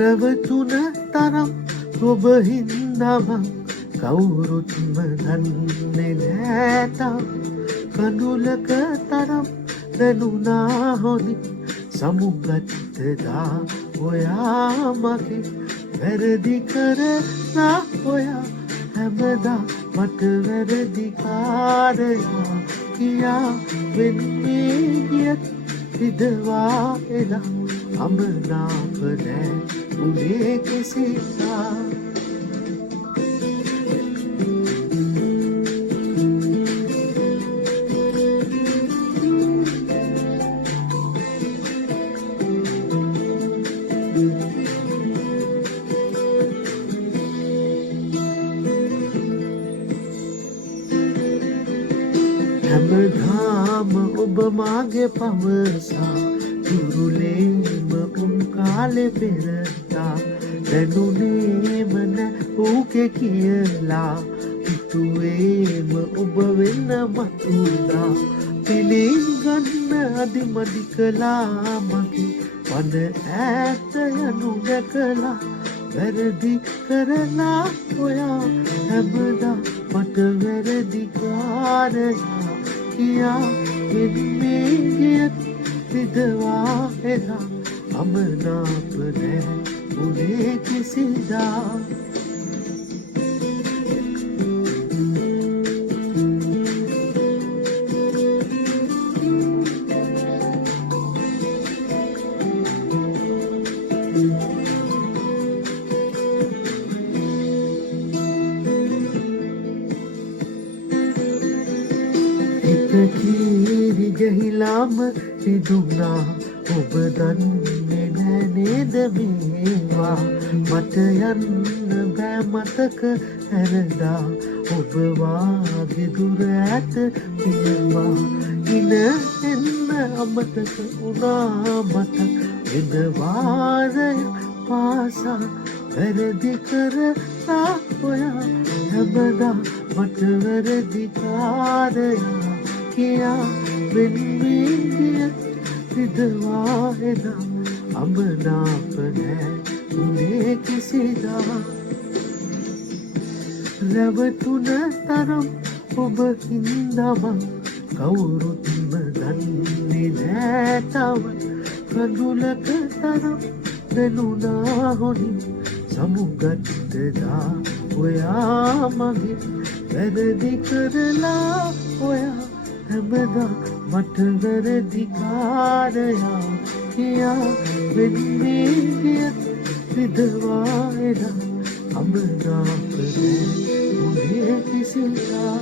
රැවටුන තරම් ඔබ හින්දා මං කවුරුත්ම දන්නේ නෑ තාම. කඳුලක තරම් දැනුණා හොඳින් සමුගත්තදා ඔයා මගේ. වැරදි කරලා ඔයා හැමදා මට වැරදිකාරයා කියා වෙන්නේ ගියත් විදවා එලා අමනාප නෑ උනේ කිසිදා. හැමදාම ඔබ මාගේ පවසා තුරුලේම උන් කාලෙ පෙරතා. දැනුනේම නෑ ඌගේ කියලා හිතුවේම ඔබ වෙන්න මතුදා. පිළිගන්න අදිමදි කළා මගේ පන ඈත යනු දැකලා. වැරදි කරලා ඔයා හැමදා මට වැරදිකාරයා කියා වෙන්නේ ගියත් විදවා එලා අමනාප නෑ උනේ කිසිදා. කීරි ගහිලාම රිදුනා ඔබ දන්නේ නෑ නේද මේවා. මට යන්න බෑ මතක හැරදා ඔබ වාගේ දුර ඇත පිනවා. ඉන එන්න අමතක වුණා මට වෙන වාරයක් පාසා. වැරදි කරලා ඔයා හැමදා මට වැරදිකාරයා කියා වෙන්නේ ගියත් විදවා එලා අමනාප නෑ උනේ කිසිදා. රැවටුන තරම් ඔබ හින්දා මං කවුරුත්ම දන්නේ නෑ තව. කඳුලක තරම් දැනුණා හොඳින් සමුගත්තදා ඔයා මගේ. වැරදි කරලා ඔයා හැමදා මට වැරදිකාරයා කියා වෙන්නේ ගියත් විදවා එලා අමනාප නෑ උනේ කිසිදා.